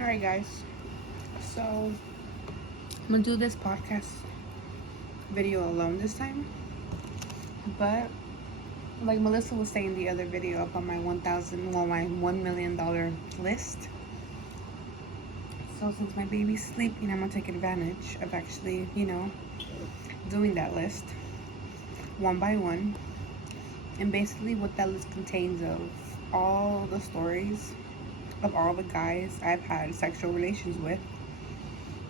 Alright, guys. So, I'm gonna do this podcast video alone this time. But, like Melissa was saying the other video up on my my $1 million list. So, since my baby's sleeping, I'm gonna take advantage of actually, doing that list one by one. And basically, what that list contains of all the stories of all the guys I've had sexual relations with.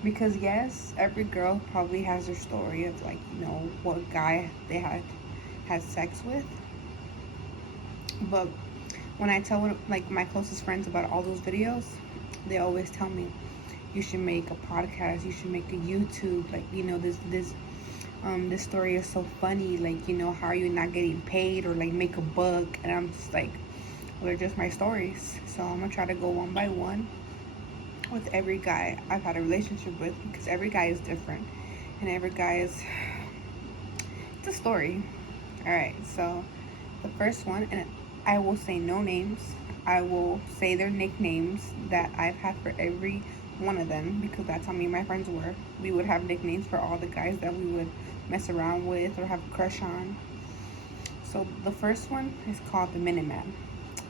Because yes, every girl probably has their story of what guy they had sex with. But when I tell my closest friends about all those videos, they always tell me, you should make a podcast, you should make a YouTube, this story is so funny, how are you not getting paid or make a buck? And I'm just like, well, they're just my stories. So I'm gonna try to go one by one with every guy I've had a relationship with, because every guy is different and every guy is, it's a story. All right, so the first one, and I will say no names, I will say their nicknames that I've had for every one of them, because that's how me and my friends were. We would have nicknames for all the guys that we would mess around with or have a crush on. So the first one is called the Minuteman.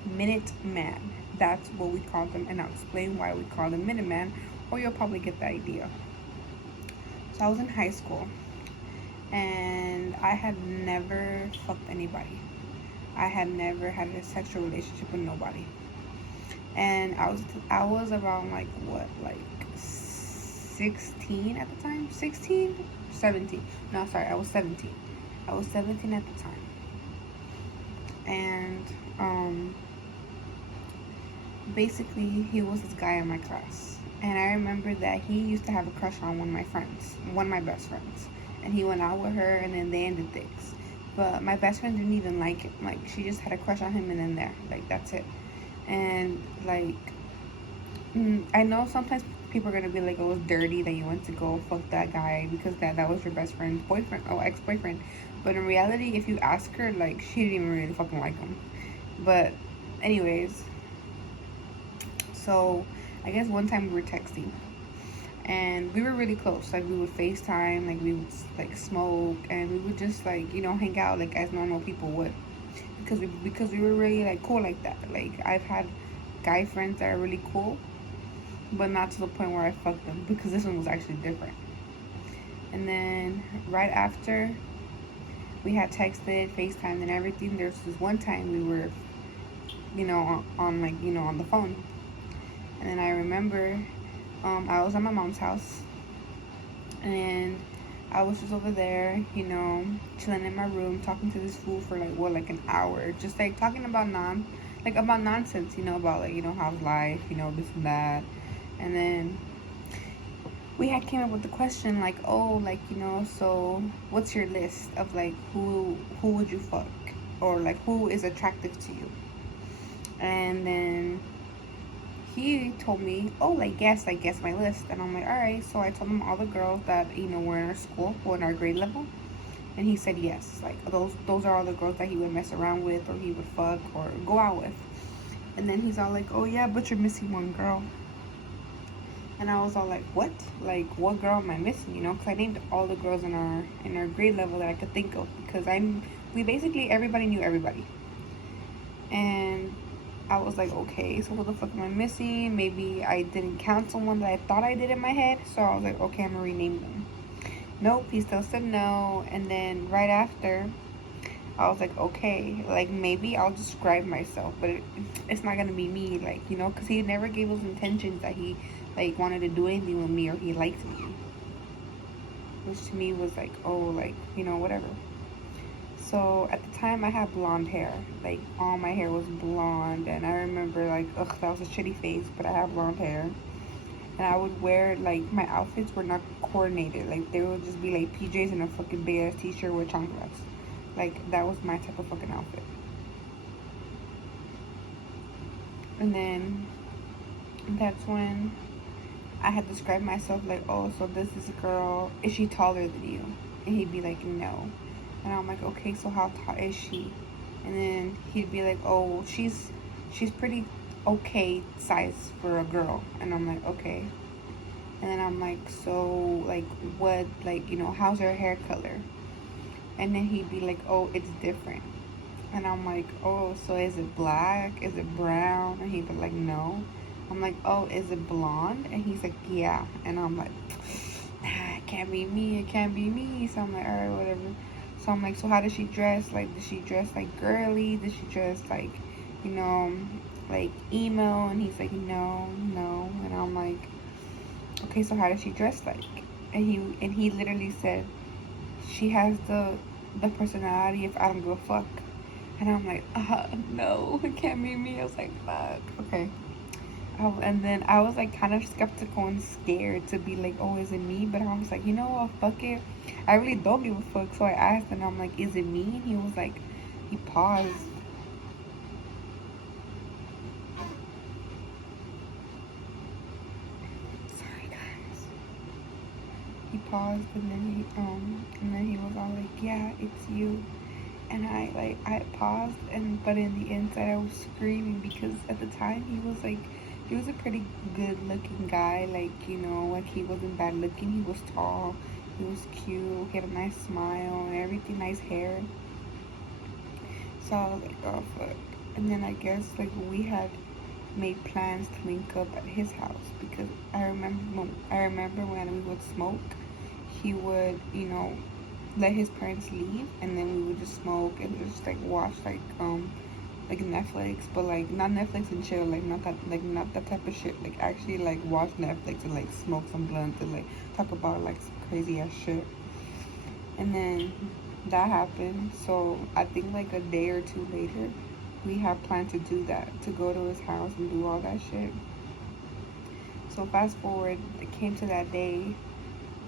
Minuteman. That's what we call them, and I'll explain why we call them Minuteman, or you'll probably get the idea. So I was in high school, and I had never fucked anybody. I had never had a sexual relationship with nobody. And I was around 16 at the time? 16? 17. No, sorry, I was 17. I was 17 at the time. And basically he was this guy in my class. And I remember that he used to have a crush on one of my best friends. And he went out with her, and then they ended things. But my best friend didn't even like him. She just had a crush on him, and then there. That's it. And I know sometimes people are gonna be like, oh, it's dirty that you went to go fuck that guy because that was your best friend's boyfriend or ex-boyfriend. But in reality, if you ask her, she didn't even really fucking like him. But anyways, so I guess one time we were texting, and we were really close. We would FaceTime, we would smoke, and we would just hang out as normal people would, because we were really cool like that. I've had guy friends that are really cool, but not to the point where I fucked them, because this one was actually different. And then right after we had texted, FaceTime, and everything, there's this one time we were, on the phone. And then I remember I was at my mom's house, and I was just over there, chilling in my room, talking to this fool for an hour, just talking about about nonsense, about how's life, this and that. And then we had came up with the question so what's your list of who would you fuck, or who is attractive to you? And then he told me, oh, guess my list. And I'm like, all right. So I told him all the girls that were in our school or in our grade level, and he said yes, those are all the girls that he would mess around with, or he would fuck or go out with. And then he's all like, oh yeah, but you're missing one girl. And I was all like, what? What girl am I missing? Because I named all the girls in our grade level that I could think of, because we basically, everybody knew everybody. And I was like, okay, so what the fuck am I missing? Maybe I didn't count someone that I thought I did in my head. So I was like, okay, I'm gonna rename them. Nope, he still said no. And then right after, I was like, okay, maybe I'll describe myself, but it's not gonna be me, because he never gave those intentions that he wanted to do anything with me, or he liked me, which to me was oh, whatever. So at the time I had blonde hair, all my hair was blonde, and I remember ugh, that was a shitty face, but I had blonde hair. And I would wear my outfits were not coordinated, they would just be PJs and a fucking big ass t-shirt with chanclas. That was my type of fucking outfit. And then that's when I had described myself oh, so this is a girl, is she taller than you? And he'd be like, no. And I'm like, okay, so how tall is she? And then he'd be like, oh, she's pretty okay size for a girl. And I'm like, okay. And then I'm like, so like what, like, how's her hair color? And then he'd be like, oh, it's different. And I'm like, oh, so is it black? Is it brown? And he'd be like, no. I'm like, oh, is it blonde? And he's like, yeah. And I'm like, nah, it can't be me. It can't be me. So I'm like, all right, whatever. So I'm like, so how does she dress? Like, does she dress like girly? Does she dress like, you know, like emo? And he's like, no, no. And I'm like, okay, so how does she dress like? And he literally said, she has the personality if I don't give a fuck. And I'm like, no, it can't be me. I was like, fuck. Okay. And then I was like kind of skeptical and scared to be like, oh, is it me? But I was like, you know what, fuck it. I really don't give a fuck. So I asked and I'm like, is it me? And he was like, he paused. Sorry guys. He paused and then he was all like, yeah, it's you. And I paused, and but in the inside I was screaming because at the time he was a pretty good looking guy, like he wasn't bad looking. He was tall, he was cute, he had a nice smile and everything, nice hair. So I was like, oh fuck. And then I guess like we had made plans to link up at his house because I remember when we would smoke, he would let his parents leave, and then we would just smoke and just like watch like Netflix, but like not Netflix and chill, not that type of shit. Like actually like watch Netflix and like smoke some blunt and like talk about like some crazy ass shit. And then that happened. So I think like a day or two later, we had planned to do that, to go to his house and do all that shit. So fast forward, it came to that day.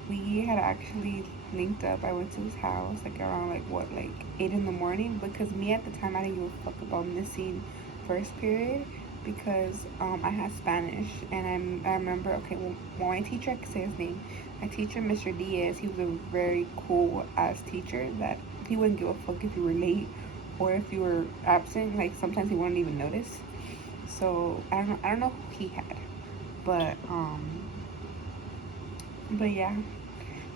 We had actually linked up. I went to his house like around like 8 in the morning, because me at the time I didn't give a fuck about missing first period because I had Spanish. And I remember, okay, well, my teacher, I could say his name, my teacher, Mr. Diaz, he was a very cool ass teacher that he wouldn't give a fuck if you were late or if you were absent. Like sometimes he wouldn't even notice. So I don't know who he had, but yeah.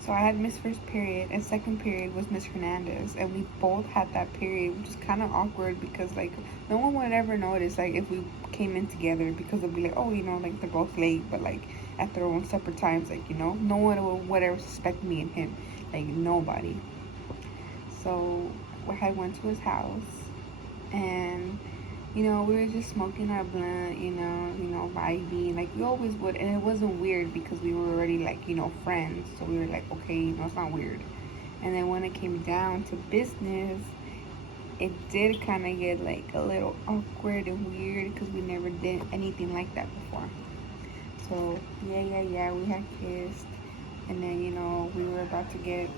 So I had Miss First Period, and second period was Miss Hernandez, and we both had that period, which is kind of awkward because like no one would ever notice like if we came in together, because they'll be like, oh, like they're both late, but like at their own separate times, like no one would ever suspect me and him, like nobody. So I went to his house, and we were just smoking our blunt, vibing like we always would. And it wasn't weird because we were already like, friends. So we were like, okay, it's not weird. And then when it came down to business, it did kind of get like a little awkward and weird because we never did anything like that before. So yeah, we had kissed. And then, we were about to get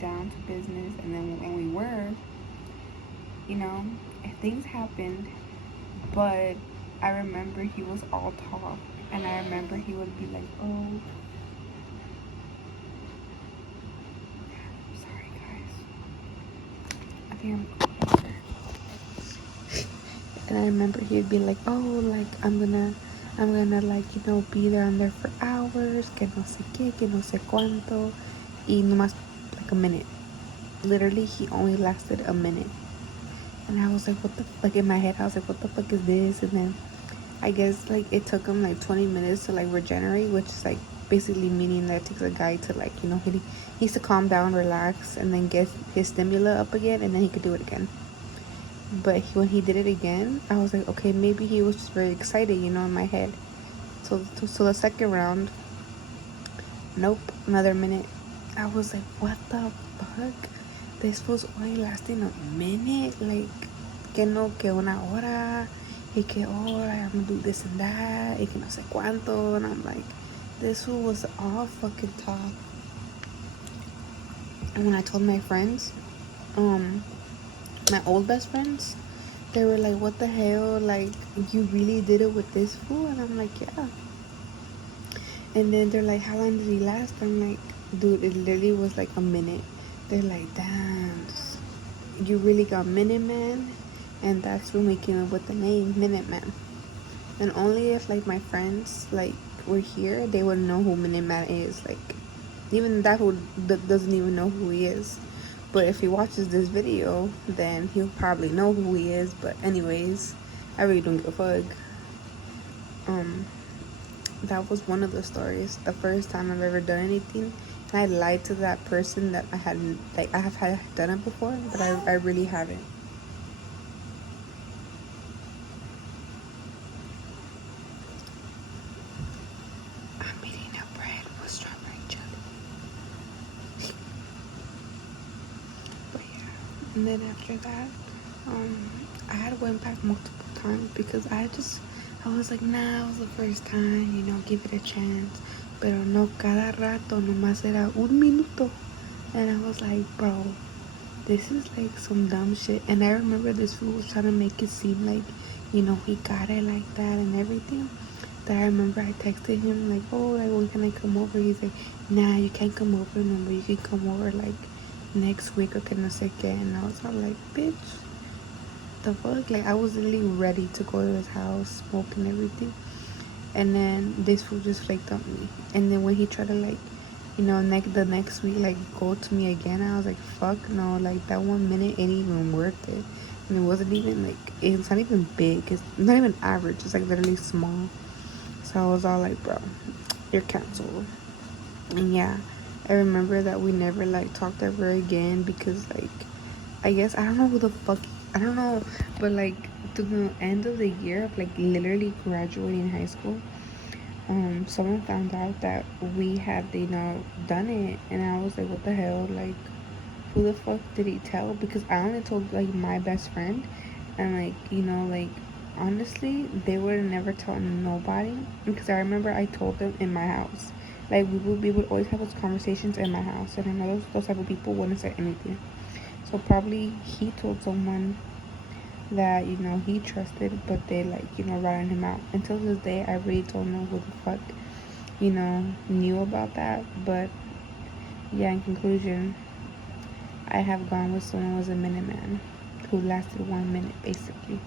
down to business. And then when we were, things happened, but I remember he was all talk, and I remember he would be like, oh, sorry guys, I think I'm and I remember he'd be like, oh, like I'm gonna like, be there on there for hours, que no sé qué, que no sé cuánto, y nomás like a minute. Literally, he only lasted a minute. And I was like, what the fuck? In my head, I was like, what the fuck is this? And then I guess like it took him like 20 minutes to like regenerate, which is like basically meaning that it takes a guy to like, he needs to calm down, relax, and then get his stimula up again, and then he could do it again. But when he did it again, I was like, okay, maybe he was just very excited, in my head. So the second round, nope, another minute. I was like, what the fuck? This was only lasting a minute, like, que no, que una hora, y que, oh, I'm gonna do this and that, y que no sé cuánto, and I'm like, this was all fucking talk. And when I told my friends, my old best friends, they were like, what the hell, like, you really did it with this fool? And I'm like, yeah. And then they're like, how long did he last? I'm like, dude, it literally was like a minute. They're like, damn, you really got Minute Man? And that's when we came up with the name Minute Man. And only if like my friends like were here, they would know who Miniman is. Like even that who doesn't even know who he is. But if he watches this video, then he'll probably know who he is. But anyways, I really don't give a fuck. Um, that was one of the stories. The first time I've ever done anything, and I lied to that person that I hadn't, like I have had done it before, but I really haven't. I'm eating a bread with strawberry jelly. But yeah, and then after that, I had went back multiple times because I was like, nah, it was the first time, give it a chance. Pero no cada rato, nomás era un minuto. And I was like, bro, this is like some dumb shit. And I remember this fool was trying to make it seem like, he got it like that and everything. That I remember I texted him like, oh, like when can I come over? He's like, nah, you can't come over no more. You can come over like next week or que no sé qué. And I was all like, bitch, the fuck? Like I was literally ready to go to his house, smoke and everything. And then this fool just flaked on me. And then when he tried to like, the next week like go to me again, I was like, fuck no, like that 1 minute ain't even worth it. And it wasn't even like, it's not even big, it's not even average, it's like literally small. So I was all like, bro, you're canceled. And yeah, I remember that we never like talked ever again because like, I guess I don't know who the fuck, I don't know, but like to the end of the year of like literally graduating high school, someone found out that we had, done it, and I was like, what the hell, like, who the fuck did he tell? Because I only told like my best friend, and like, like honestly, they would have never told nobody because I remember I told them in my house. Like we would always have those conversations in my house, and I know those type of people wouldn't say anything. So probably he told someone that he trusted, but they like ratted him out. Until this day, I really don't know who the fuck knew about that. But yeah, in conclusion, I have gone with someone who was a Minuteman who lasted 1 minute basically.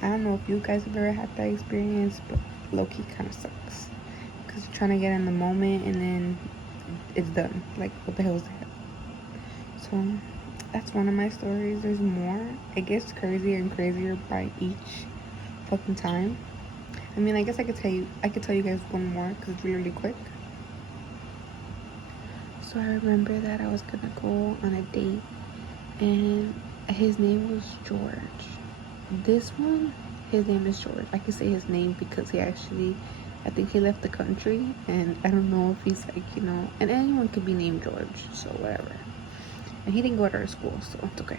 I don't know if you guys have ever had that experience, but low-key kind of sucks because you're trying to get in the moment and then it's done. Like, what the hell is that? So that's one of my stories. There's more. It gets crazier and crazier by each fucking time. I mean, I guess I could tell you guys one more because it's really quick. So I remember that I was gonna go on a date, and his name was George. This one, his name is George. I can say his name because I think he left the country, and I don't know if he's like, and anyone could be named George, so whatever. And he didn't go to our school, so it's okay.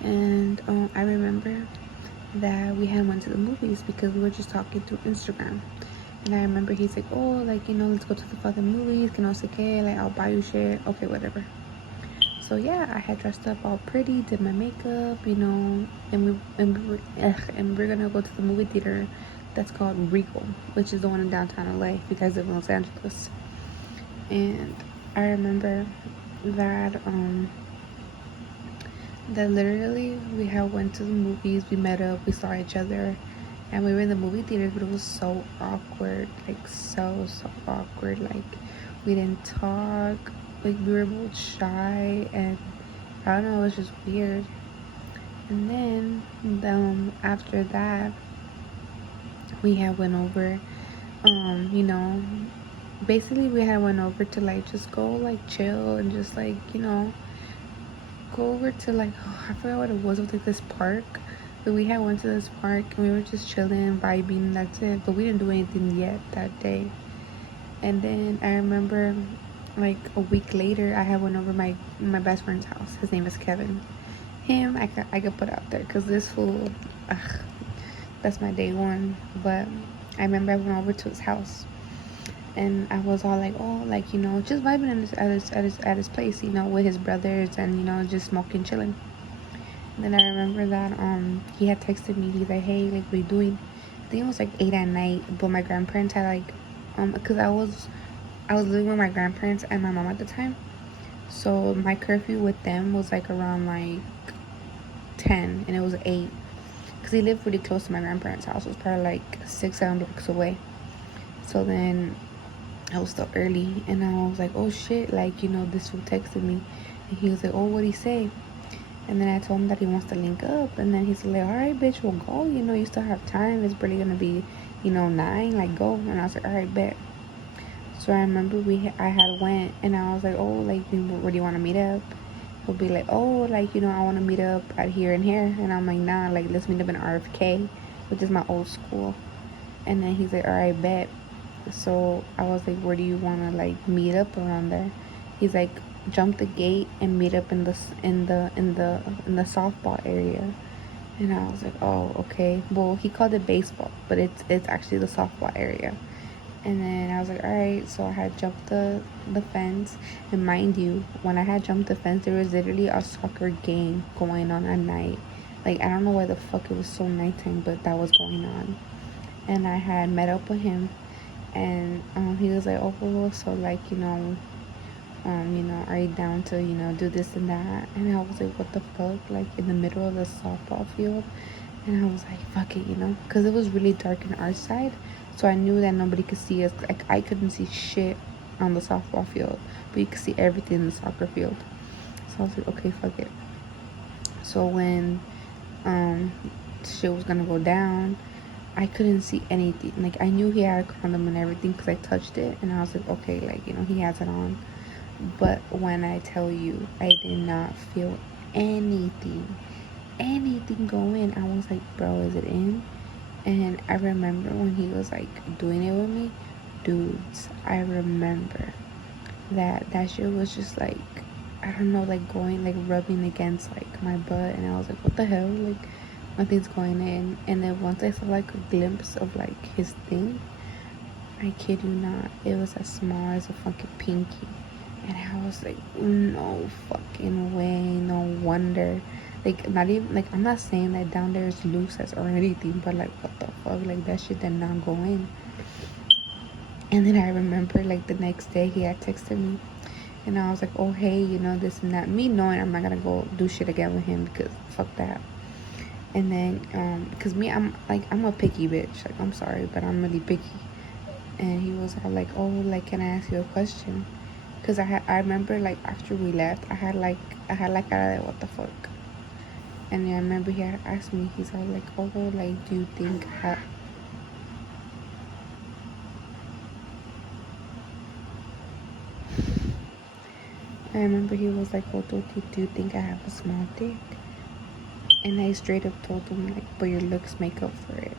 And I remember that we had went to the movies because we were just talking through Instagram. And I remember he's like, oh, like, let's go to the fucking movies, que no sé qué, like, I'll buy you shit, okay, whatever. So yeah, I had dressed up all pretty, did my makeup, and we're gonna go to the movie theater that's called Regal, which is the one in downtown LA, if you guys live in Los Angeles. And I remember that that literally we had went to the movies, we met up, we saw each other, and we were in the movie theater, but it was so awkward, like so awkward. Like we didn't talk, like we were both shy, and I don't know, it was just weird. And then after that, we had went over, basically we had went over to like just go like chill and just like go over to like, oh, I forgot what it was. It was like this park. But we had went to this park and we were just chilling, vibing. That's it. But we didn't do anything yet that day. And then I remember, like a week later, I had went over my best friend's house. His name is Kevin. Him, I could put out there because this fool, that's my day one. But I remember I went over to his house. And I was all like, oh, like, just vibing at his place, with his brothers and, just smoking, chilling. And then I remember that he had texted me. He's like, hey, like, what are you doing? I think it was like 8 at night, but my grandparents had like, because I was living with my grandparents and my mom at the time. So my curfew with them was like around like 10, and it was 8. because he lived pretty close to my grandparents' house. It was probably like 6-7 blocks away. So then I was still early, and I was like, oh shit, like, you know, this fool texted me, and he was like, oh, what'd he say? And then I told him that he wants to link up, and then he's like, all right, bitch, we'll go, you know, you still have time, it's barely gonna be, you know, 9, like, go. And I was like, all right, bet. So I remember I had went, and I was like, oh, like, where do you want to meet up? He'll be like, oh, like, you know, I want to meet up at here and here. And I'm like, nah, like, let's meet up in RFK, which is my old school. And then he's like, all right, bet. So I was like, where do you want to, like, meet up around there? He's like, jump the gate and meet up in the softball area. And I was like, oh, okay. Well, he called it baseball, but it's actually the softball area. And then I was like, all right. So I had jumped the fence, and mind you, when I had jumped the fence, there was literally a soccer game going on at night. Like, I don't know why the fuck it was so nighttime, but that was going on. And I had met up with him, and he was like, oh, well, so, like, you know, are you down to, you know, do this and that? And I was like, what the fuck? Like, in the middle of the softball field. And I was like, fuck it, you know, because it was really dark on our side. So I knew that nobody could see us. Like, I couldn't see shit on the softball field, but you could see everything in the soccer field. So I was like, okay, fuck it. So when shit was gonna go down, I couldn't see anything. Like, I knew he had a condom and everything because I touched it, and I was like, okay, like, you know, he has it on. But when I tell you, I did not feel anything going. I was like, bro, is it in? And I remember when he was like doing it with me, dudes, I remember that shit was just like, I don't know, like going, like rubbing against like my butt. And I was like, what the hell? Like, nothing's going in. And then once I saw like a glimpse of like his thing, I kid you not, it was as small as a fucking pinky. And I was like, no fucking way, no wonder. Like, not even, like, I'm not saying that down there is loose or anything, but like, what the fuck? Like, that shit did not go in. And then I remember, like, the next day he had texted me, and I was like, oh, hey, you know, this and that. Me knowing I'm not gonna go do shit again with him because fuck that. And then, because me, I'm a picky bitch. Like, I'm sorry, but I'm really picky. And he was all like, oh, like, can I ask you a question? Because I remember, like, after we left, I had like what the fuck. And I remember he had asked me, he's all like, oh, like, do you think I remember he was like, oh, do you think I have a small dick? And I straight up told him, like, but your looks make up for it.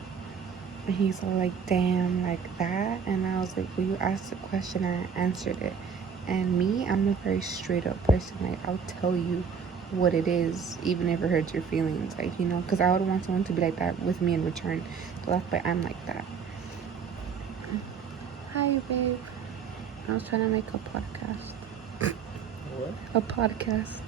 And he's all like, damn, like that? And I was like, well, you asked the question and I answered it. And me, I'm a very straight up person. Like, I'll tell you what it is, even if it hurts your feelings. Like, you know, because I would want someone to be like that with me in return. So that's why I'm like that. Hi, babe. I was trying to make a podcast. What? A podcast.